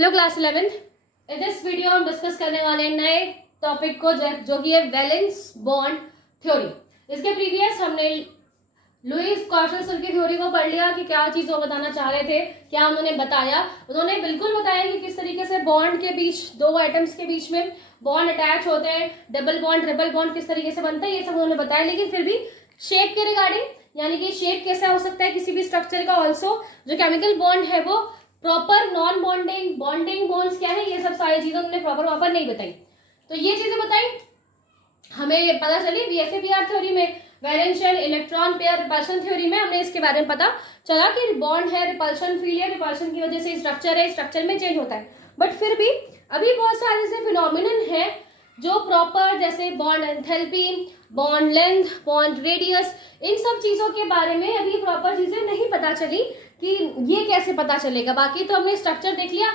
Hello class 11th। In this video हम discuss करने वाले हैं नए टॉपिक को जो कि है वैलेंस बॉन्ड थ्योरी। इसके प्रीवियस हमने लुईस कॉर्टेल्सन की थ्योरी को पढ़ लिया कि क्या चीज़ वो बताना चाह रहे थे, क्या उन्होंने बताया। उन्होंने बिल्कुल बताया कि किस तरीके से बॉन्ड के बीच, दो एटम्स के बीच में बॉन्ड अटैच होते हैं, डबल बॉन्ड ट्रिपल बॉन्ड किस तरीके से बनता है, ये सब उन्होंने बताया। लेकिन फिर भी शेप के रिगार्डिंग, यानी कि शेप कैसा हो सकता है किसी भी स्ट्रक्चर का, ऑल्सो जो केमिकल बॉन्ड है वो proper noun bonding, bonding bonds क्या है, ये सब सारी चीजें उन्होंने प्रॉपर नहीं बताई। तो ये चीजें बताई, हमें पता चली VSAPR थ्योरी में, वैलेंशियल इलेक्ट्रॉन पेयर रिपल्शन थ्योरी में हमें इसके बारे में पता चला कि बॉन्ड है, रिपल्शन फील्ड है, रिपल्शन की वजह से स्ट्रक्चर है, स्ट्रक्चर में चेंज होता है। बट फिर भी अभी बहुत सारे ऐसे फिनोमिनन है जो प्रॉपर, जैसे bond enthalpy, bond length, bond radius, इन सब चीजों के बारे में अभी प्रॉपर चीजें नहीं पता चली कि ये कैसे पता चलेगा। बाकी तो हमने स्ट्रक्चर देख लिया,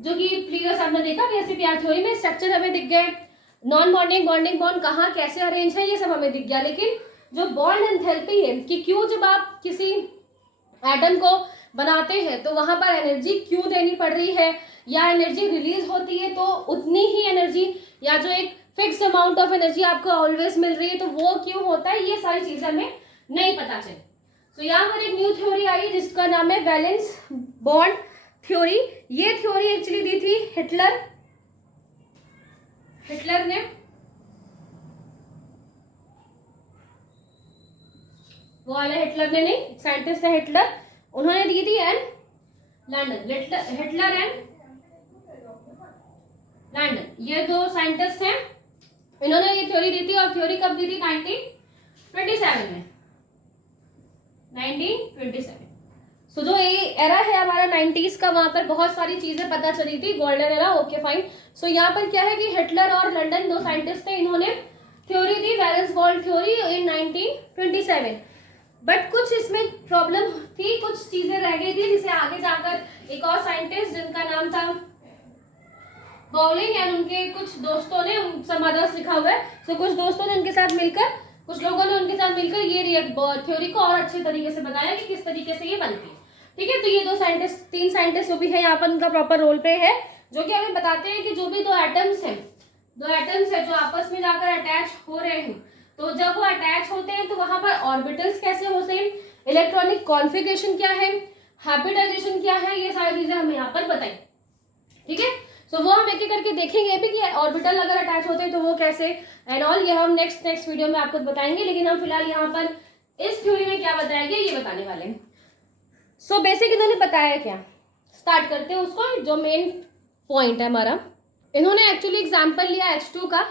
जो कि प्रीवियस हमने देखा VSAPR थ्योरी में स्ट्रक्चर हमें दिख गए, नॉन बॉन्डिंग, बॉन्डिंग बॉन्ड कहाँ कैसे अरेंज है, ये सब हमें दिख गया। लेकिन जो बॉन्ड एंथैल्पी है कि क्यों जब आप किसी एटम को बनाते हैं तो वहां पर एनर्जी क्यों देनी पड़ रही है, या एनर्जी रिलीज होती है तो उतनी ही एनर्जी, या जो एक फिक्स अमाउंट ऑफ एनर्जी आपको ऑलवेज मिल रही है तो वो क्यों होता है, ये सारी चीजें हमें नहीं पता चली। तो यहाँ पर एक न्यू थ्योरी आई जिसका नाम है वैलेंस बॉन्ड थ्योरी। ये थ्योरी एक्चुअली दी थी हिटलर ने, वो वाला हिटलर ने नहीं, साइंटिस्ट है हिटलर, उन्होंने दी थी and London, Hitler and London, ये दो साइंटिस्ट हैं, इन्होंने ये थ्योरी दी थी। और थ्योरी कब दी थी? 1927 में, 1927। सो जो ये एरा है हमारा 90s का, वहां पर बहुत सारी चीजें पता चली थी, golden era. Okay fine. So यहाँ पर क्या है कि हिटलर और लंडन दो साइंटिस्ट थे, इन्होंने theory the valence bond theory in 1927। But कुछ इसमें प्रॉब्लम थी, कुछ चीजें रह गई थी, जिसे आगे जाकर एक और साइंटिस्ट जिनका नाम था बॉलिंग एंड उनके कुछ दोस्तों ने, सम अदर्स लिखा हुआ है, सो कुछ दोस्तों ने उनके साथ मिलकर, कुछ लोगों ने उनके साथ मिलकर ये थ्योरी को और अच्छे तरीके से बताया कि किस तरीके से ये बनती है। ठीक है, तो ये दो साइंटिस्ट, तीन साइंटिस्ट जो भी है यहाँ पर उनका प्रॉपर रोल पे है, जो कि हमें बताते हैं कि जो भी दो एटम्स है जो आपस में जाकर अटैच हो रहे हैं, तो जब वो अटैच होते हैं तो वहां पर ऑर्बिटल्स कैसे होते हैं, इलेक्ट्रॉनिक कॉन्फ़िगरेशन क्या है, हाइब्रिडाइजेशन क्या है, ये सारी चीजें हमें यहाँ पर बताई। ठीक है, सो वो हम एक एक करके देखेंगे भी कि ऑर्बिटल अगर अटैच होते हैं तो वो कैसे एंड ऑल, ये हम नेक्स्ट वीडियो में आपको बताएंगे। लेकिन हम फिलहाल यहाँ पर इस थ्योरी में क्या बताया गया ये बताने वाले हैं। सो बेसिक इन्होंने बताया क्या, स्टार्ट करते हैं उसको, जो मेन पॉइंट है हमारा। इन्होंने एक्चुअली एग्जाम्पल लिया H2 का।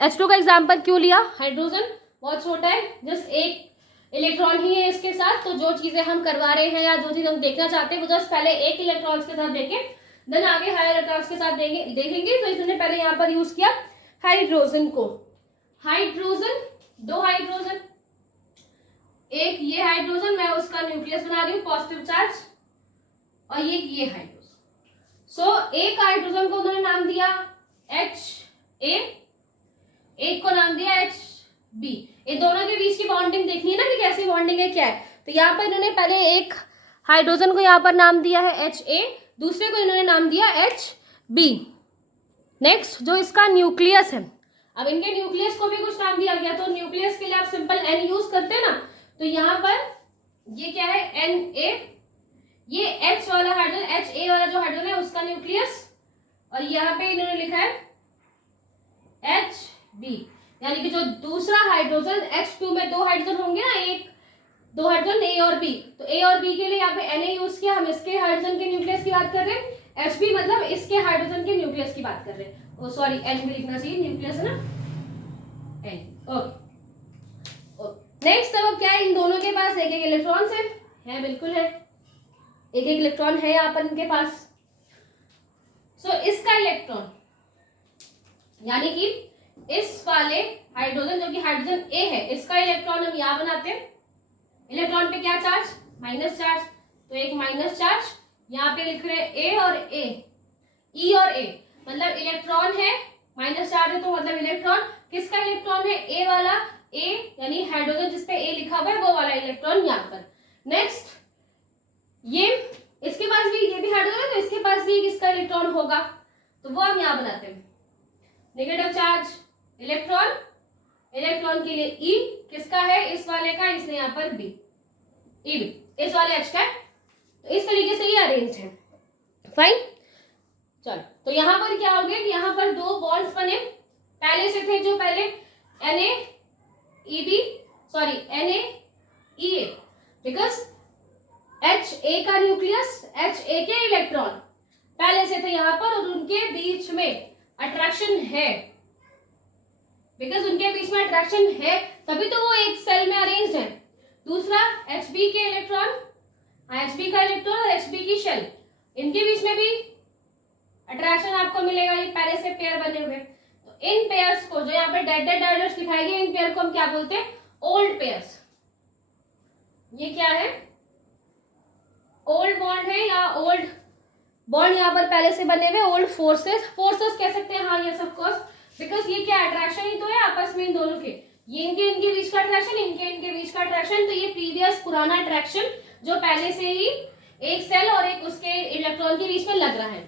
H2 का एग्जाम्पल क्यों लिया? हाइड्रोजन बहुत छोटा है, जस्ट एक इलेक्ट्रॉन ही है इसके साथ, तो जो चीजें हम करवा रहे हैं या जो चीज हम देखना चाहते हैं वो जस्ट पहले एक इलेक्ट्रॉन के साथ देखें, देन आगे हायर इलेक्ट्रॉन्स के साथ देखेंगे। तो इसने पहले यहाँ पर यूज किया हाइड्रोजन को। हाइड्रोजन, दो हाइड्रोजन, एक ये हाइड्रोजन, मैं उसका न्यूक्लियस बना रही हूँ पॉजिटिव चार्ज, और ये हाइड्रोजन। सो एक हाइड्रोजन को उन्होंने नाम दिया HA, एक को नाम दिया HB। इन दोनों के बीच की बॉन्डिंग देखनी है ना कि कैसी बॉन्डिंग है, क्या है। तो यहाँ पर इन्होंने पहले एक हाइड्रोजन को यहाँ पर नाम दिया है HA, दूसरे को इन्होंने नाम दिया HB। नेक्स्ट जो इसका न्यूक्लियस है, अब इनके न्यूक्लियस को भी कुछ नाम दिया गया, तो न्यूक्लियस के लिए आप सिंपल N यूज करते हैं ना, तो यहाँ पर ये क्या है Na, ये H वाला हाइड्रोजन, HA वाला जो हाइड्रोजन है उसका न्यूक्लियस, और यहाँ पे इन्होंने लिखा है HB, यानी कि जो दूसरा हाइड्रोजन H2 में दो हाइड्रोजन होंगे ना, एक दो हाइड्रोजन A और B, तो A और B के लिए यहाँ पे Na यूज किया। हम इसके हाइड्रोजन के न्यूक्लियस की बात कर रहे हैं, HB मतलब इसके हाइड्रोजन के न्यूक्लियस की बात कर रहे हैं। ओ सॉरी, N भी लिखना चाहिए, न्यूक्लियस है ना, N। ओके, नेक्स्ट अब क्या है, इन दोनों के पास एक एक इलेक्ट्रॉन है, बिल्कुल है, एक एक इलेक्ट्रॉन है यहाँ पर इनके पास। सो इसका इलेक्ट्रॉन, यानी कि इस वाले हाइड्रोजन जो कि हाइड्रोजन A है, इसका इलेक्ट्रॉन हम यहाँ बनाते हैं। इलेक्ट्रॉन पे क्या चार्ज? माइनस चार्ज, तो एक माइनस चार्ज यहाँ पे लिख रहे हैं A और A, E और A, मतलब इलेक्ट्रॉन है, माइनस चार्ज है, तो मतलब इलेक्ट्रॉन, किसका इलेक्ट्रॉन है? A वाला, A यानी हाइड्रोजन जिसपे A लिखा हुआ है वो वाला इलेक्ट्रॉन यहाँ पर। नेक्स्ट ये इसके पास भी, ये भी हाइड्रोजन है तो इसके पास भी एक इसका इलेक्ट्रॉन होगा, तो वो हम यहाँ बनाते हैं नेगेटिव चार्ज इलेक्ट्रॉन, इलेक्ट्रॉन के लिए ई किसका है, इस वाले का, इसने यहाँ पर बी, ई बी, इस वाले एच का है। तो इस तरीके से ये अरेंज है। फाइन, चलो तो यहाँ पर क्या हो गया कि यहाँ पर दो बॉन्ड्स बने, पहले से थे जो पहले Na बिकॉज Ha का न्यूक्लियस, Ha के इलेक्ट्रॉन पहले से थे यहाँ पर और उनके बीच में अट्रैक्शन है, बिकॉज उनके बीच में अट्रैक्शन है तभी तो वो एक सेल में अरेंज्ड है। दूसरा Hb के इलेक्ट्रॉन, Hb का इलेक्ट्रॉन और Hb की शेल, इनके बीच में भी अट्रैक्शन आपको मिलेगा, ये पहले से पेयर बने हुए। तो इन पेयर्स को जो यहाँ पे डेड डायरेक्ट दिखाई गए, इन पेयर को हम क्या बोलते हैं, ओल्ड पेयर्स। ये क्या है, ओल्ड बॉन्ड है या ओल्ड बॉन्ड यहाँ पर पहले से बने हुए, ओल्ड फोर्सेस, फोर्सेस कह सकते हैं। हाँ यस ऑफ कोर्स, बिकॉज ये क्या अट्रैक्शन ही तो है आपस में इन दोनों के, ये इनके बीच का अट्रैक्शन, इनके बीच का अट्रैक्शन, तो ये प्रीवियस पुराना अट्रैक्शन जो पहले से ही एक सेल और एक उसके इलेक्ट्रॉन के बीच में लग रहा है।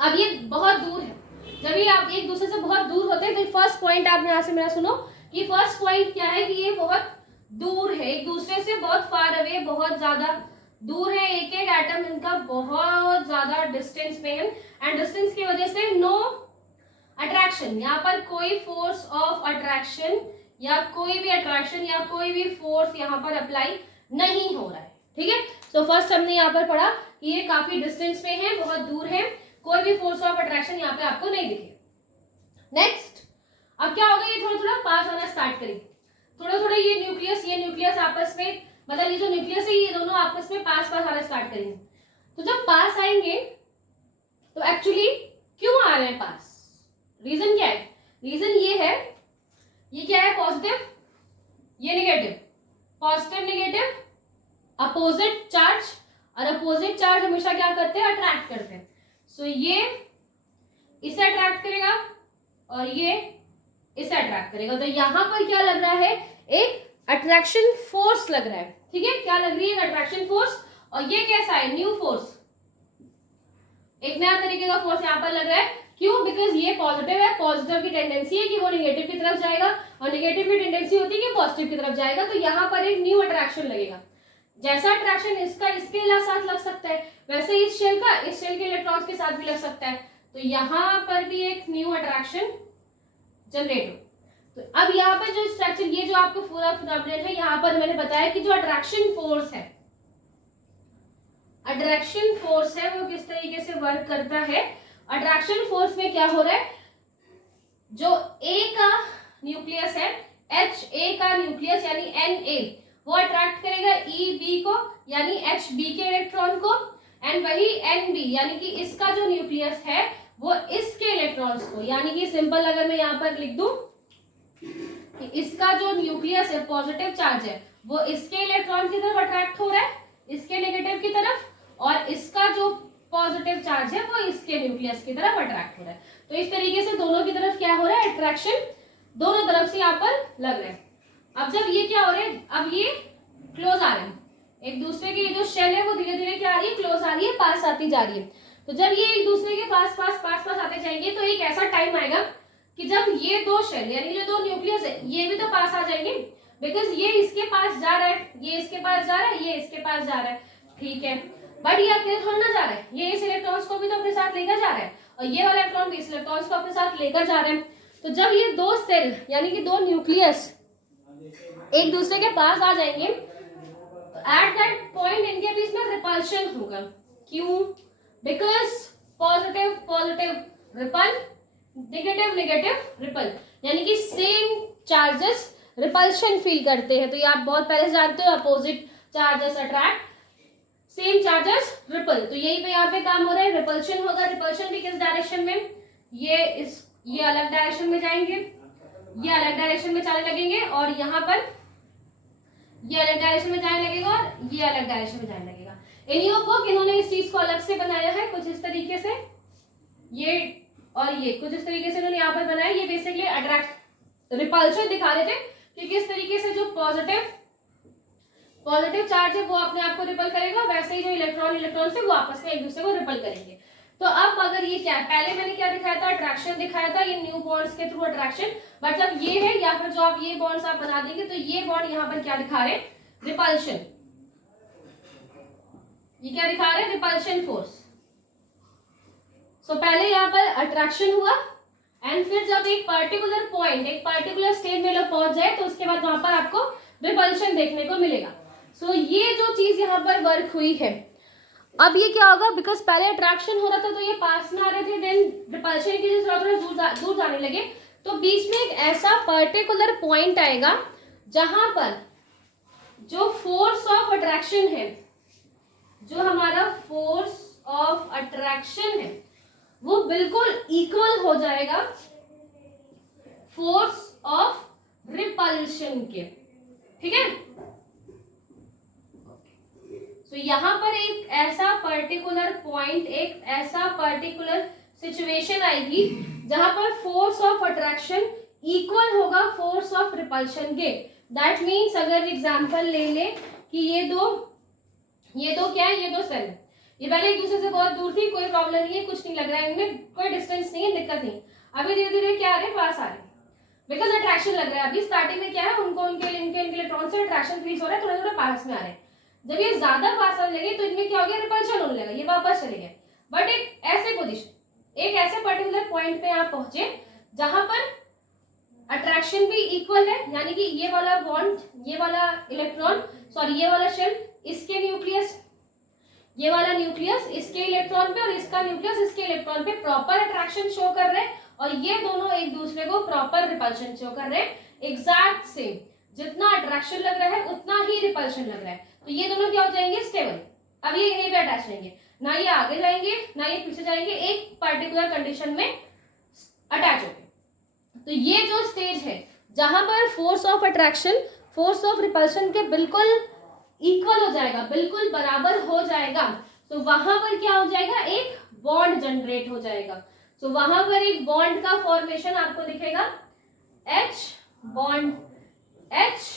अब ये बहुत दूर है, जब ये आप एक दूसरे से बहुत दूर होते हैं तो फर्स्ट पॉइंट आप यहाँ से मेरा सुनो कि फर्स्ट पॉइंट क्या है कि ये बहुत दूर है, एक दूसरे से बहुत फार अवे, बहुत ज्यादा दूर है, एक एक एटम इनका बहुत ज्यादा डिस्टेंस पे है, एंड डिस्टेंस की वजह से नो अट्रैक्शन, यहाँ पर कोई फोर्स ऑफ अट्रैक्शन या कोई भी अट्रैक्शन या कोई भी फोर्स यहाँ पर अप्लाई नहीं हो रहा है। ठीक है, सो फर्स्ट हमने यहाँ पर पढ़ा कि ये काफी डिस्टेंस पे है, बहुत दूर है, कोई भी फोर्स ऑफ अट्रैक्शन यहाँ पे आपको नहीं दिखे। नेक्स्ट, अब क्या होगा, ये थोड़ा थोड़ा पास आना स्टार्ट करेंगे, थोड़ा थोड़ा ये न्यूक्लियस आपस में, मतलब ये जो न्यूक्लियस है ये दोनों आपस में पास आना स्टार्ट करेंगे। तो जब पास आएंगे तो एक्चुअली क्यों आ रहे हैं पास, रीजन क्या है, रीजन ये है, ये क्या है, पॉजिटिव, ये negative, positive negative opposite charge, और अपोजिट चार्ज हमेशा क्या करते हैं, अट्रैक्ट करते हैं। सो ये इसे अट्रैक्ट करेगा और ये इसे अट्रैक्ट करेगा, तो यहां पर क्या लग रहा है, एक अट्रैक्शन फोर्स लग रहा है। ठीक है, क्या लग रही है, अट्रैक्शन फोर्स, और ये कैसा है, न्यू फोर्स, एक नया तरीके का फोर्स यहाँ पर लग रहा है। क्यों, बिकॉज ये पॉजिटिव है, पॉजिटिव की टेंडेंसी है कि वो नेगेटिव की तरफ जाएगा और नेगेटिव की टेंडेंसी होती है कि पॉजिटिव की तरफ जाएगा, तो यहाँ पर एक न्यू अट्रैक्शन लगेगा। जैसा अट्रैक्शन इसका इसके साथ लग सकता है, वैसे इस शेल का इस शेल के इलेक्ट्रॉन्स के साथ भी लग सकता है, तो यहाँ पर भी एक न्यू अट्रैक्शन जनरेट हो। तो अब यहाँ पर जो स्ट्रक्चर, ये जो आपको पूरा फिनोमेनन है, यहाँ पर मैंने बताया कि जो अट्रैक्शन फोर्स है, अट्रैक्शन फोर्स है वो किस तरीके से वर्क करता है। अट्रैक्शन फोर्स में क्या हो रहा है, जो A का न्यूक्लियस है, Ha का न्यूक्लियस यानी Na, वो अट्रैक्ट करेगा EB को यानी HB के इलेक्ट्रॉन को, एंड वही NB यानी कि इसका जो न्यूक्लियस है वो इसके इलेक्ट्रॉन्स को, यानी कि सिंपल अगर मैं यहाँ पर लिख दूं कि इसका जो न्यूक्लियस है, पॉजिटिव चार्ज है, वो इसके इलेक्ट्रॉन की तरफ अट्रैक्ट हो रहा है, इसके नेगेटिव की तरफ, और इसका जो पॉजिटिव चार्ज है वो इसके न्यूक्लियस की तरफ अट्रैक्ट हो रहा है। तो इस तरीके से दोनों की तरफ क्या हो रहा है, अट्रैक्शन दोनों तरफ से यहाँ पर लग रहा है। अब जब ये क्या हो रहा है, अब ये क्लोज आ रहे हैं एक दूसरे के, ये जो शेल है वो धीरे धीरे क्या आ रही है, क्लोज आ रही है, पास आती जा रही है। तो जब ये एक दूसरे के पास आते जाएंगे तो एक ऐसा टाइम आएगा कि जब ये दो शेल यानी जो दो न्यूक्लियस है ये भी तो पास आ जाएंगे, बिकॉज ये इसके पास जा रहा है, ये इसके पास जा रहा है, ये इसके पास जा रहा है। ठीक है, बट ये अकेले थोड़ा ना जा रहा है, ये इस इलेक्ट्रॉन्स को भी तो अपने साथ लेकर जा रहा है, और ये वाला इलेक्ट्रॉन भी इस इलेक्ट्रॉन्स को अपने साथ लेकर जा रहे हैं। तो जब ये दो सेल यानी कि दो न्यूक्लियस एक दूसरे के पास आ जाएंगे, एट दैट पॉइंट इनके बीच में रिपल्शन होगा। क्यों, because positive ripple, negative ripple, यानी कि सेम चार्जेस रिपल्शन फील करते हैं। तो ये आप बहुत पहले से जानते हो, opposite charges attract, same charges ripple, तो यही पे यहाँ पे काम हो रहा है, रिपल्शन होगा। रिपल्शन भी किस डायरेक्शन में, ये अलग डायरेक्शन में जाएंगे, ये अलग डायरेक्शन में जाने लगेंगे, और यहाँ पर ये अलग डायरेक्शन में जाने लगेगा और ये अलग डायरेक्शन में जाने लगेगा। इन्हीं को इन्होंने इस चीज को अलग से बनाया है, कुछ इस तरीके से, ये और ये कुछ इस तरीके से इन्होंने यहाँ पर बनाया। ये बेसिकली अट्रैक्ट रिपल्शन दिखा रहे थे कि किस तरीके से जो पॉजिटिव चार्ज है वो अपने आप को रिपल करेगा, वैसे ही जो इलेक्ट्रॉन इलेक्ट्रॉन से वो आपस में एक दूसरे को रिपल करेंगे। तो अब अगर ये क्या है, पहले मैंने क्या दिखाया था, अट्रैक्शन दिखाया था, ये न्यू बॉन्ड्स के थ्रू अट्रैक्शन, बट जब ये है या फिर जो आप ये बॉन्ड्स आप बना देंगे तो ये बॉन्ड यहाँ पर क्या दिखा रहे हैं, रिपल्शन। ये क्या दिखा रहे हैं, रिपल्शन फोर्स। सो पहले यहाँ पर अट्रैक्शन हुआ एंड फिर जब एक पर्टिकुलर पॉइंट, एक पर्टिकुलर स्टेज में लोग पहुंच जाए तो उसके बाद वहां पर आपको रिपल्शन देखने को मिलेगा। सो ये जो चीज यहाँ पर वर्क हुई है, अब ये क्या होगा, बिकॉज पहले अट्रैक्शन हो रहा था तो ये पास में आ रहे थे, देन रिपल्शन की थोड़ा दूर जाने लगे, तो बीच में एक ऐसा पर्टिकुलर पॉइंट आएगा जहां पर जो फोर्स ऑफ अट्रैक्शन है, जो हमारा फोर्स ऑफ अट्रैक्शन है वो बिल्कुल इक्वल हो जाएगा फोर्स ऑफ रिपल्शन के, ठीक है। तो यहां पर एक ऐसा पर्टिकुलर पॉइंट, एक ऐसा पर्टिकुलर सिचुएशन आएगी जहां पर फोर्स ऑफ अट्रैक्शन इक्वल होगा फोर्स ऑफ रिपल्शन के। दैट मीन्स अगर एग्जांपल ले ले कि ये दो क्या है, ये दो सेल, ये पहले एक दूसरे से बहुत दूर थी, कोई प्रॉब्लम नहीं है, कुछ नहीं लग रहा है, इनमें कोई डिस्टेंस नहीं है, दिक्कत नहीं। अभी धीरे धीरे क्या आ रहे हैं, पास आ रहे हैं, बिकॉज अट्रैक्शन लग रहा है। अभी स्टार्टिंग में क्या है, उनको उनके इलेक्ट्रॉन से अट्रैक्शन फील हो रहा है, थोड़ा थोड़ा पास में आ रहे हैं। जब ये ज्यादा पास आने लगे तो इनमें क्या हो गया, रिपल्शन होने लगा, ये वापस चले गए। बट एक ऐसे पोजिशन, एक ऐसे पर्टिकुलर पॉइंट पे आप पहुंचे जहां पर अट्रैक्शन भी इक्वल है, यानी कि ये वाला बॉन्ड, ये वाला इलेक्ट्रॉन, सॉरी ये वाला शेल, इसके न्यूक्लियस, ये वाला न्यूक्लियस इसके इलेक्ट्रॉन पे और इसका न्यूक्लियस इसके इलेक्ट्रॉन पे प्रॉपर अट्रैक्शन शो कर रहे हैं, और ये दोनों एक दूसरे को प्रॉपर रिपल्शन शो कर रहे हैं, एग्जैक्ट सेम। जितना अट्रैक्शन लग रहा है उतना ही रिपल्शन लग रहा है, तो ये दोनों क्या हो जाएंगे, स्टेबल। अब ये यहीं पे अटैच रहेंगे, ना ये आगे जाएंगे ना ये पीछे जाएंगे, एक पर्टिकुलर कंडीशन में अटैच होंगे। तो ये जो स्टेज है जहां पर force of attraction force of repulsion के बिल्कुल इक्वल हो जाएगा, बिल्कुल बराबर हो जाएगा, तो वहां पर क्या हो जाएगा, एक बॉन्ड जनरेट हो जाएगा। तो वहां पर एक बॉन्ड का फॉर्मेशन आपको दिखेगा, H बॉन्ड, H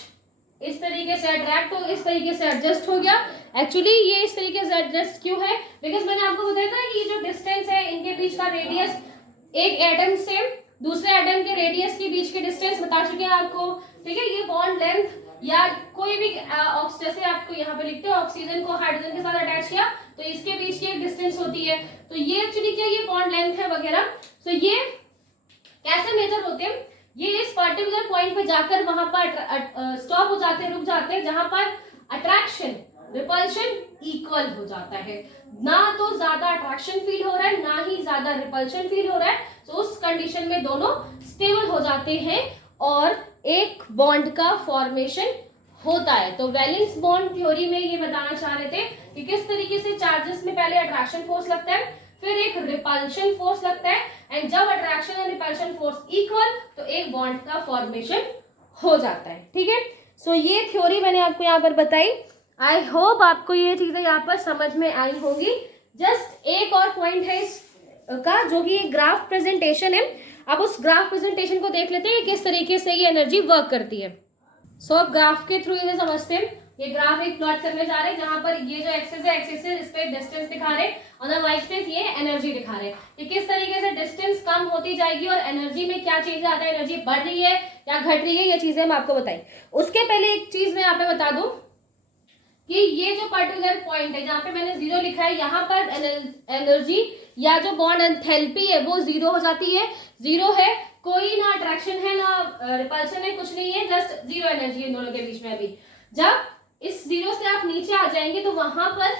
इस तरीके से अट्रैक्ट हो, इस तरीके से एडजस्ट हो गया। एक्चुअली ये इस तरीके से एडजस्ट क्यों है, बिकॉज मैंने आपको बताया था कि ये जो डिस्टेंस है इनके बीच का रेडियस, एक एटम से दूसरे एटम के रेडियस के बीच के डिस्टेंस बता चुके हैं आपको, ठीक है। ये बॉन्ड लेंथ या कोई भी जैसे आपको यहाँ पे लिखते हैं ऑक्सीजन को हाइड्रोजन के साथ अटैच किया तो इसके बीच की एक डिस्टेंस होती है, तो ये एक्चुअली क्या, ये बॉन्ड लेंथ है वगैरह। तो ये कैसे मेजर होते हैं, ये इस पर्टिकुलर पॉइंट पे जाकर वहां पर स्टॉप हो जाते हैं, रुक जाते हैं, जहां पर अट्रैक्शन रिपल्शन इक्वल हो जाता है, ना तो ज्यादा अट्रैक्शन फील हो रहा है ना ही ज्यादा रिपल्शन फील हो रहा है। तो उस कंडीशन में दोनों स्टेबल हो जाते हैं और एक बॉन्ड का फॉर्मेशन होता है। तो वैलेंस बॉन्ड थ्योरी में ये बताना चाह रहे थे कि किस तरीके से चार्जेस में पहले अट्रैक्शन फोर्स लगता है, फिर एक रिपल्शन फोर्स लगता है, एंड जब अट्रैक्शन और रिपल्शन फोर्स इक्वल तो एक बॉन्ड का फॉर्मेशन हो जाता है, ठीक है। सो ये थ्योरी मैंने आपको यहाँ पर बताई। आई होप आपको ये चीजें यहाँ पर समझ में आई होंगी। जस्ट एक और पॉइंट है इसका, जो कि एक ग्राफ प्रेजेंटेशन है। अब उस ग्राफ प्रेजेंटेशन को देख लेते हैं किस तरीके से ये एनर्जी वर्क करती है। सो अब ग्राफ के थ्रू ये समझते हैं। ये ग्राफ एक प्लॉट करने जा रहे हैं जहां पर ये जो एक्सिस है, एक्सिस से इस पे डिस्टेंस दिखा रहे हैं और द वाई एक्सिस ये एनर्जी दिखा रहे हैं कि किस तरीके से डिस्टेंस कम होती जाएगी और एनर्जी में क्या चेंज आता है, एनर्जी बढ़ रही है या घट रही है, ये चीजें मैं आपको बताई। उसके पहले एक चीज मैं यहाँ पे बता दूं कि ये जो पर्टिकुलर पॉइंट है जहां पे मैंने 0 लिखा है, यहाँ पर एनर्जी या जो बॉन्ड एंथैल्पी है वो 0 हो जाती है। 0 है, कोई ना अट्रैक्शन है ना रिपल्शन है, कुछ नहीं है, जस्ट 0 एनर्जी है इन दोनों के बीच में। अभी जब इस 0 से आप नीचे आ जाएंगे तो वहां पर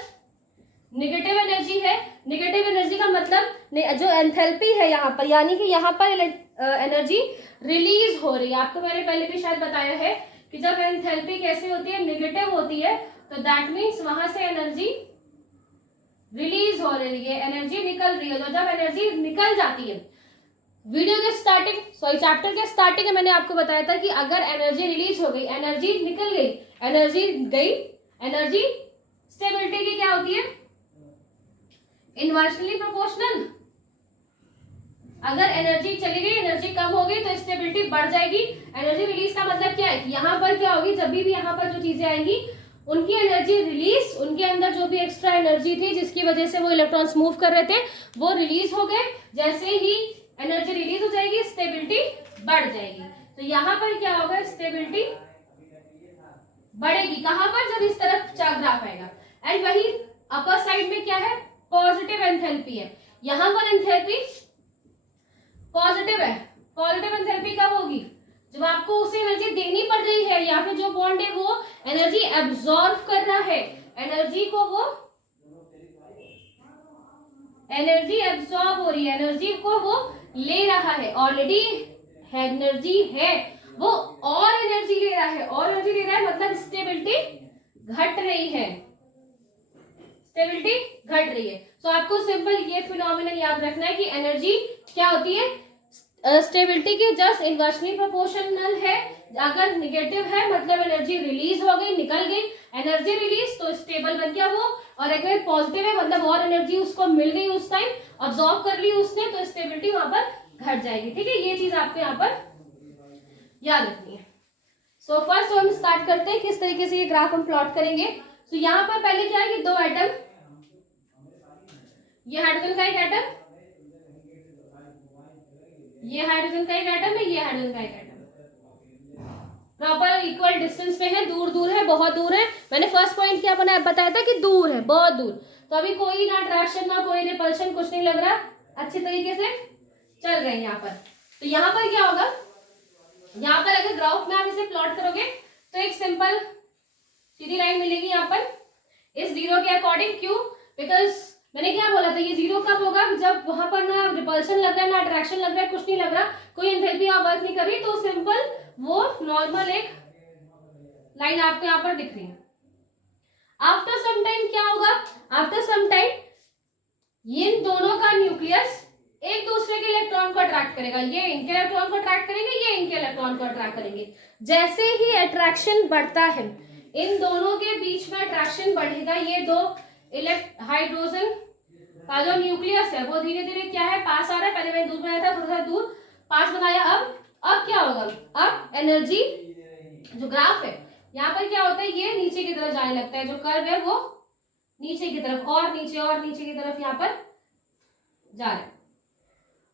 निगेटिव एनर्जी है। निगेटिव एनर्जी का मतलब जो एंथैल्पी है यहाँ पर, यानी कि यहाँ पर एनर्जी रिलीज हो रही है। आपको मैंने पहले भी शायद बताया है कि जब एंथैल्पी कैसे होती है, निगेटिव होती है, तो दैट मीन्स वहां से एनर्जी रिलीज हो रही है, एनर्जी निकल रही है। तो जब एनर्जी निकल जाती है, वीडियो के स्टार्टिंग चैप्टर के स्टार्टिंग में मैंने आपको बताया था कि अगर एनर्जी रिलीज हो गई, एनर्जी निकल गई, एनर्जी गई, एनर्जी स्टेबिलिटी की क्या होती है, इनवर्सली प्रोपोर्शनल। अगर एनर्जी चली गई, एनर्जी कम हो गई तो स्टेबिलिटी बढ़ जाएगी। एनर्जी रिलीज का मतलब क्या है कि यहाँ पर क्या होगी, जब भी यहाँ पर जो चीजें आएंगी उनकी एनर्जी रिलीज, उनके अंदर जो भी एक्स्ट्रा एनर्जी थी जिसकी वजह से वो इलेक्ट्रॉन्स मूव कर रहे थे वो रिलीज हो गए। जैसे ही एनर्जी रिलीज हो जाएगी स्टेबिलिटी बढ़ जाएगी। तो यहाँ पर क्या होगा, स्टेबिलिटी बढ़ेगी। कहां पर, जब इस तरफ ग्राफ आएगा। एंड वही अपर साइड में क्या है, पॉजिटिव एंथैल्पी है। यहां पर एंथैल्पी पॉजिटिव है। पॉजिटिव एंथैल्पी कब होगी, जब आपको उसे एनर्जी देनी पड़ रही है या फिर जो बॉन्ड है वो एनर्जी एब्जॉर्ब कर रहा है, एनर्जी को वो एनर्जी एब्जॉर्ब हो रही है, एनर्जी को वो ले रहा है। ऑलरेडी एनर्जी है वो और एनर्जी ले रहा है, और एनर्जी ले रहा है मतलब स्टेबिलिटी घट रही है, स्टेबिलिटी घट रही है। तो आपको सिंपल ये फिनोमिनन याद रखना है कि एनर्जी क्या होती है, स्टेबिलिटी के जस्ट इन्वर्सली प्रोपोर्शनल है। अगर निगेटिव है मतलब एनर्जी रिलीज हो गई, निकल गई, एनर्जी रिलीज तो स्टेबल बन गया वो। और अगर पॉजिटिव है मतलब और एनर्जी उसको मिल गई, उस टाइम अब्सॉर्ब कर ली उसने, तो स्टेबिलिटी वहां पर घट जाएगी। ठीक है, ये चीज आपको यहाँ पर याद रखनी है। सो फर्स्ट हम स्टार्ट करते हैं किस तरीके से ये ग्राफ हम प्लॉट करेंगे। तो यहाँ पर पहले क्या है कि दो एटम, ये हाइड्रोजन का एक एटम, ये हाइड्रोजन का एक एटम है, ये हाइड्रोजन का एक एटम, प्रॉपर इक्वल डिस्टेंस पे है, दूर दूर है, बहुत दूर है। मैंने फर्स्ट पॉइंट क्या बताया था कि दूर है, बहुत दूर। तो अभी कोई ना अट्रैक्शन ना कोई रिपल्शन, कुछ नहीं लग रहा, अच्छे तरीके से चल रहे हैं यहाँ पर। तो यहाँ पर क्या होगा, यहाँ पर अगर ग्राफ में आप इसे प्लॉट करोगे तो एक सिंपल सीधी लाइन मिलेगी यहाँ पर इस जीरो के अकॉर्डिंग। क्यों, बिकॉज मैंने क्या बोला था, ये जीरो कब होगा, जब वहां पर ना रिपल्शन लग रहा है ना अट्रैक्शन लग रहा है, कुछ नहीं लग रहा, कोई एंथैल्पी वहां वर्क नहीं कर रही, तो सिंपल वो नॉर्मल एक लाइन आपको यहाँ पर दिख रही है। आफ्टर सम टाइम क्या होगा, आफ्टर सम टाइम इन दोनों का न्यूक्लियस एक दूसरे के इलेक्ट्रॉन को अट्रैक्ट करेगा, ये इनके इलेक्ट्रॉन को अट्रैक्ट करेंगे, ये इनके इलेक्ट्रॉन को अट्रैक्ट करेंगे। जैसे ही अट्रैक्शन बढ़ता है, इन दोनों के बीच में अट्रैक्शन बढ़ेगा, ये दो हाइड्रोजन का जो न्यूक्लियस है वो धीरे धीरे क्या है, पास आ रहा है। पहले मैंने दूर बनाया था, थोड़ा सा दूर पास बनाया। अब क्या होगा, अब एनर्जी जो ग्राफ है यहाँ पर क्या होता है, ये नीचे की तरफ जाने लगता है, जो कर्व है वो नीचे की तरफ और नीचे की तरफ यहाँ पर जा रहा है।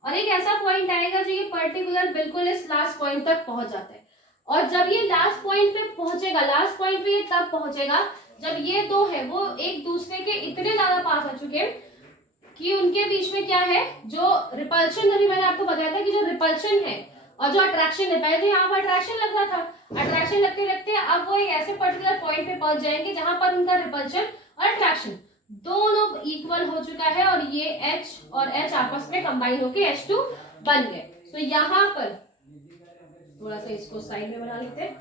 और एक ऐसा पॉइंट आएगा जो ये पर्टिकुलर बिल्कुल इस लास्ट पॉइंट तक पहुंच जाता है। और जब ये लास्ट पॉइंट पे पहुंचेगा, लास्ट पॉइंट पे ये तब पहुंचेगा जब ये दो है वो एक दूसरे के इतने ज्यादा पास आ चुके हैं कि उनके बीच में क्या है, जो रिपल्शन, अभी मैंने आपको बताया था कि जो रिपल्शन है और जो अट्रैक्शन है, पहले तो यहाँ पर अट्रैक्शन लग रहा था, अट्रैक्शन लगते लगते अब वो एक ऐसे पर्टिकुलर पॉइंट पे पहुंच जाएंगे जहां पर उनका रिपल्शन और अट्रैक्शन दोनों इक्वल हो चुका है, और ये H और H आपस में कंबाइन होके H2 बन गए। तो यहाँ पर थोड़ा सा इसको साइड में बना लेते हैं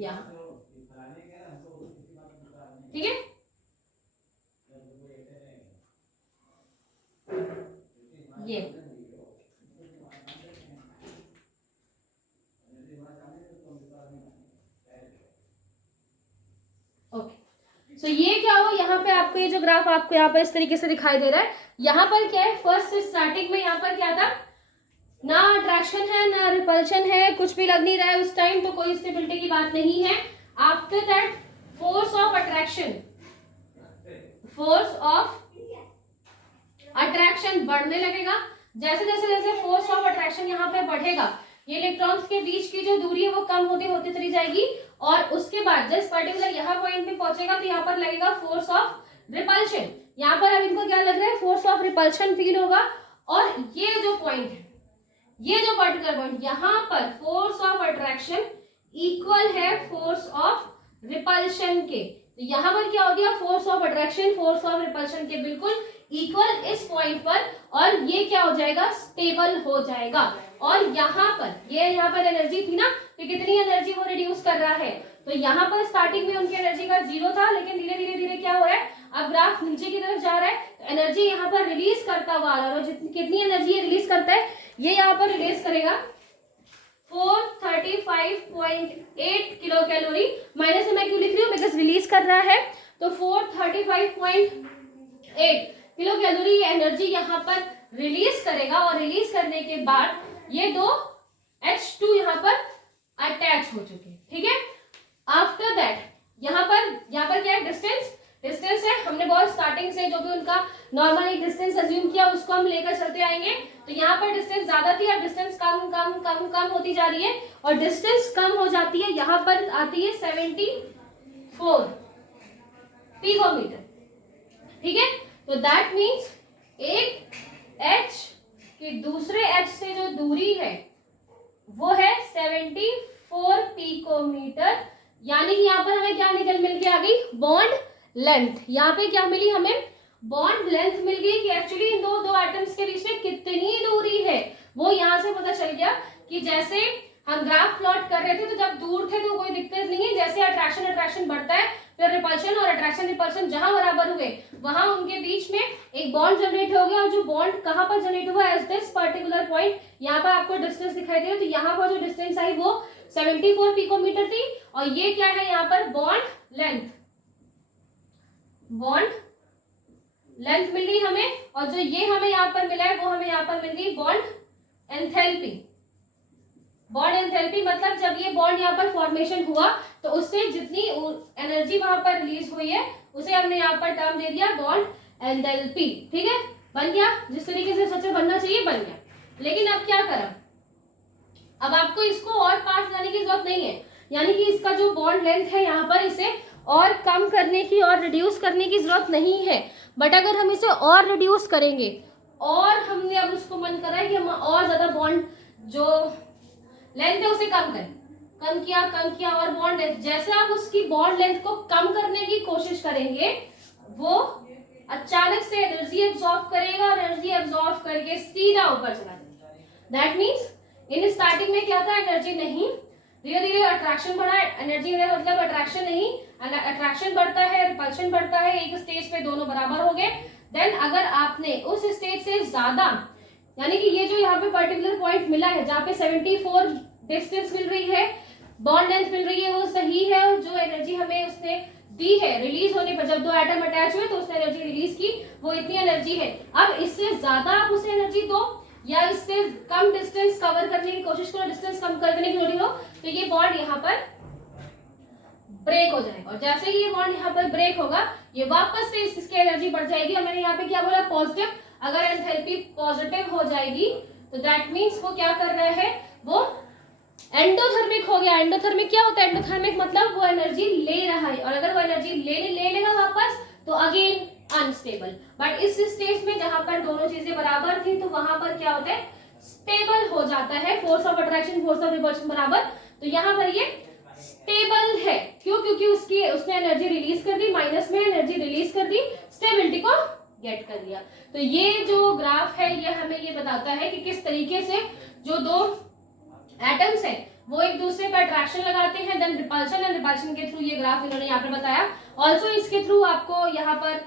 यहाँ, ठीक है। ये ओके, सो ये क्या हुआ, यहाँ पे आपको ये जो ग्राफ आपको यहाँ पर इस तरीके से दिखाई दे रहा है। यहाँ पर क्या है, फर्स्ट स्टार्टिंग में यहाँ पर क्या था, ना अट्रैक्शन है ना रिपल्शन है, कुछ भी लग नहीं रहा है उस टाइम, तो कोई स्टेबिलिटी की बात नहीं है। After that force of attraction, force of attraction बढ़ने लगेगा। जैसे जैसे जैसे फोर्स ऑफ अट्रैक्शन यहाँ पे बढ़ेगा, ये इलेक्ट्रॉन्स के बीच की जो दूरी है वो कम होती होती चली जाएगी, और उसके बाद जस्ट पर्टिकुलर यहाँ पॉइंट पे पहुंचेगा तो यहाँ पर लगेगा फोर्स ऑफ रिपल्शन। यहाँ पर अब इनको क्या लग रहा है, फोर्स ऑफ रिपल्शन फील होगा। और ये जो पॉइंट है, ये जो पर्टिकुलर पॉइंट, यहाँ पर फोर्स ऑफ अट्रैक्शन इक्वल है फोर्स ऑफ रिपल्शन के। तो यहाँ पर क्या हो गया, force of attraction force of repulsion के बिल्कुल इक्वल इस पॉइंट पर, और ये क्या हो जाएगा, स्टेबल हो जाएगा। और यहाँ पर ये यहाँ पर एनर्जी थी ना, तो कितनी एनर्जी वो रिड्यूस कर रहा है, तो यहाँ पर स्टार्टिंग में उनकी एनर्जी का जीरो था, लेकिन धीरे धीरे धीरे क्या हो रहा है, अब ग्राफ नीचे की तरफ जा रहा है, तो एनर्जी यहाँ पर रिलीज करता हुआ आ रहा है। और कितनी एनर्जी ये रिलीज करता है, ये यहाँ पर रिलीज करेगा 435.8 किलो कैलोरी। माइनस में मैं क्यों लिख रही हूँ, बिकॉज रिलीज कर रहा है, तो 435.8 किलो कैलोरी ये एनर्जी यहाँ पर रिलीज करेगा। और रिलीज करने के बाद ये दो H2 यहाँ पर अटैच हो चुके हैं, ठीक है। आफ्टर दैट यहाँ पर क्या है, डिस्टेंस है। हमने बहुत स्टार्टिंग से जो भी उनका नॉर्मल एक डिस्टेंस अज्यूम किया उसको हम लेकर चलते आएंगे। तो यहाँ पर डिस्टेंस ज्यादा थी और डिस्टेंस कम होती जा रही है, और डिस्टेंस कम हो जाती है, यहाँ पर आती है 74 पिकोमीटर। ठीक है, तो दैट मीन्स एक H की दूसरे H से जो दूरी है वो है 74 पिकोमीटर। यानी कि यहाँ पर हमें क्या मिल के आ गई, बॉन्ड लेंथ। यहाँ पे क्या मिली हमें, बॉन्ड लेंथ मिल गई कि एक्चुअली इन दो एटम्स के बीच में कितनी दूरी है। वो यहाँ से पता चल गया कि जैसे हम ग्राफ प्लॉट कर रहे थे तो जब दूर थे तो कोई दिक्कत नहीं है, जैसे अट्रैक्शन बढ़ता है फिर रिपल्शन और रिपल्शन जहां बराबर हुए वहां उनके बीच में एक बॉन्ड जनरेट हो गया। और जो बॉन्ड कहां पर जनरेट हुआ, एज दिस पर्टिकुलर पॉइंट, यहाँ पर आपको डिस्टेंस दिखाई दे रहा है, तो यहाँ पर जो डिस्टेंस आई वो 74 पिकोमीटर थी। और ये क्या है, यहाँ पर बॉन्ड लेंथ मिल गई हमें। और जो ये हमें यहाँ पर मिला है वो हमें यहाँ पर मिल गई बॉन्ड एंथैल्पी। बॉन्ड एंथैल्पी मतलब जब ये बॉन्ड यहाँ पर फॉर्मेशन हुआ तो उससे जितनी एनर्जी वहां पर रिलीज हुई है उसे हमने यहाँ पर टर्म दे दिया बॉन्ड एंथैल्पी। ठीक है, बन गया, जिस तरीके से स्ट्रक्चर बनना चाहिए बन गया। लेकिन अब क्या करें, अब आपको इसको और पास लाने की जरूरत नहीं है, यानी कि इसका जो बॉन्ड लेंथ है यहाँ पर इसे और कम करने की और रिड्यूस करने की जरूरत नहीं है। बट अगर हम इसे और रिड्यूस करेंगे, और हमने अब उसको मन करा है कि हम और ज्यादा बॉन्ड जो लेंथ है उसे कम करें, कम किया और बॉन्ड लेंथ, जैसे आप उसकी बॉन्ड लेंथ को कम करने की कोशिश करेंगे वो अचानक से एनर्जी एब्जॉर्ब करेगा और एनर्जी एब्जॉर्ब करके सीधा ऊपर चला जाएगा। दैट मीन्स इन स्टार्टिंग में क्या था, एनर्जी नहीं, धीरे धीरे अट्रैक्शन बढ़ा। एनर्जी मतलब अट्रैक्शन नहीं, अट्रैक्शन बढ़ता है, रिपल्शन बढ़ता है, एक स्टेज पे दोनों बराबर हो गए। देन अगर आपने उस स्टेज से ज्यादा, यानी कि ये जो यहाँ पे पर्टिकुलर पॉइंट मिला है जहाँ पे 74 डिस्टेंस मिल रही है, बॉन्ड लेंथ मिल रही है, वो सही है। और जो एनर्जी हमें उसने दी है रिलीज होने पर, जब दो एटम अटैच हुए तो उसने एनर्जी रिलीज की, वो इतनी एनर्जी है। अब इससे ज्यादा आप उसे एनर्जी दो या इससे कम डिस्टेंस कवर करने की कोशिश करो, डिस्टेंस कम करने की जरूरत हो, तो ये बॉन्ड यहाँ पर ब्रेक हो जाएगा। और जैसे ही ये बॉन्ड यहाँ पर ब्रेक होगा ये वापस से इसकी एनर्जी बढ़ जाएगी। और मैंने यहाँ पे क्या बोला, पॉजिटिव। अगर एंथैल्पी पॉजिटिव हो जाएगी तो दैट मीन्स वो क्या कर रहा है, वो एंडोथर्मिक हो गया। एंडोथर्मिक क्या होता है, एंडोथर्मिक मतलब वो एनर्जी ले रहा है, और अगर वो एनर्जी ले लेगा वापस तो अगेन अनस्टेबल। बट इस स्टेज में जहां पर दोनों चीजें बराबर थी तो वहां पर क्या होता है, स्टेबल हो जाता है, force of attraction force of repulsion बराबर। तो यहाँ पर ये स्टेबल है, क्यों, क्योंकि उसने एनर्जी रिलीज कर दी, माइनस में एनर्जी रिलीज कर दी, स्टेबिलिटी को गेट कर लिया। तो ये जो ग्राफ है ये हमें ये बताता है कि किस तरीके से जो दो एटम्स हैं वो एक दूसरे पर अट्रैक्शन लगाते हैं, देन रिपल्शन, एंड रिपल्शन के थ्रू ये ग्राफ इन्होंने यहाँ पे बताया। ऑल्सो इसके थ्रू आपको यहाँ पर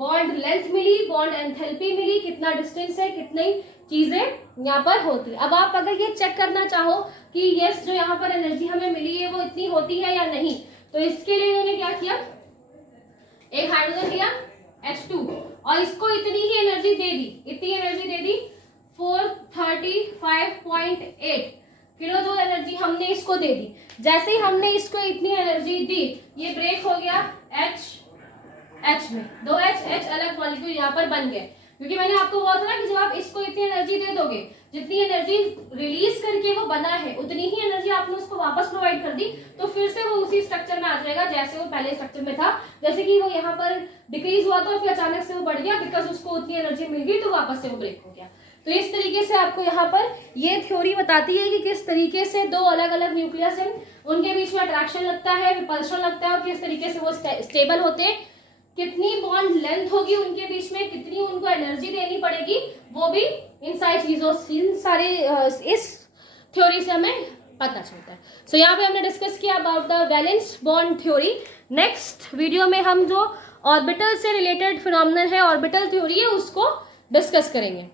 बॉन्ड लेंथ मिली, बॉन्ड एंथैल्पी मिली, कितना डिस्टेंस है, कितनी चीजें यहाँ पर होती है। अब आप अगर ये चेक करना चाहो कि यस जो यहाँ पर एनर्जी हमें मिली है वो इतनी होती है या नहीं, तो इसके लिए इन्होंने क्या किया, एक हाइड्रोजन लिया H2 और इसको इतनी ही एनर्जी दे दी, इतनी एनर्जी दे दी 435.8 किलो जो एनर्जी हमने इसको दे दी। जैसे ही हमने इसको इतनी एनर्जी दी ये ब्रेक हो गया H में, दो H अलग मॉलिक्यूल यहाँ पर बन गए। क्योंकि मैंने आपको बोला था ना कि जब आप इसको इतनी एनर्जी दे दोगे, जितनी एनर्जी रिलीज करके वो बना है उतनी ही एनर्जी आपने उसको वापस प्रोवाइड कर दी, तो फिर से वो उसी स्ट्रक्चर में आ जाएगा जैसे वो पहले स्ट्रक्चर में था। जैसे कि वो यहाँ पर डिक्रीज हुआ था फिर अचानक से वो बढ़ गया, बिकॉज उसको उतनी एनर्जी मिल गई तो वापस से वो ब्रेक हो गया। तो इस तरीके से आपको यहाँ पर ये थ्योरी बताती है कि किस तरीके से दो अलग अलग न्यूक्लियस हैं, उनके बीच में अट्रैक्शन लगता है, रिपल्शन लगता है, और किस तरीके से वो स्टेबल होते हैं, कितनी बॉन्ड लेंथ होगी उनके बीच में, कितनी उनको एनर्जी देनी पड़ेगी, वो भी इन सारी चीजों इस थ्योरी से हमें पता चलता है। सो यहाँ पे हमने डिस्कस किया about the valence bond theory. Next video में हम जो ऑर्बिटल से रिलेटेड फिनोमिनन है, ऑर्बिटल थ्योरी है, उसको डिस्कस करेंगे।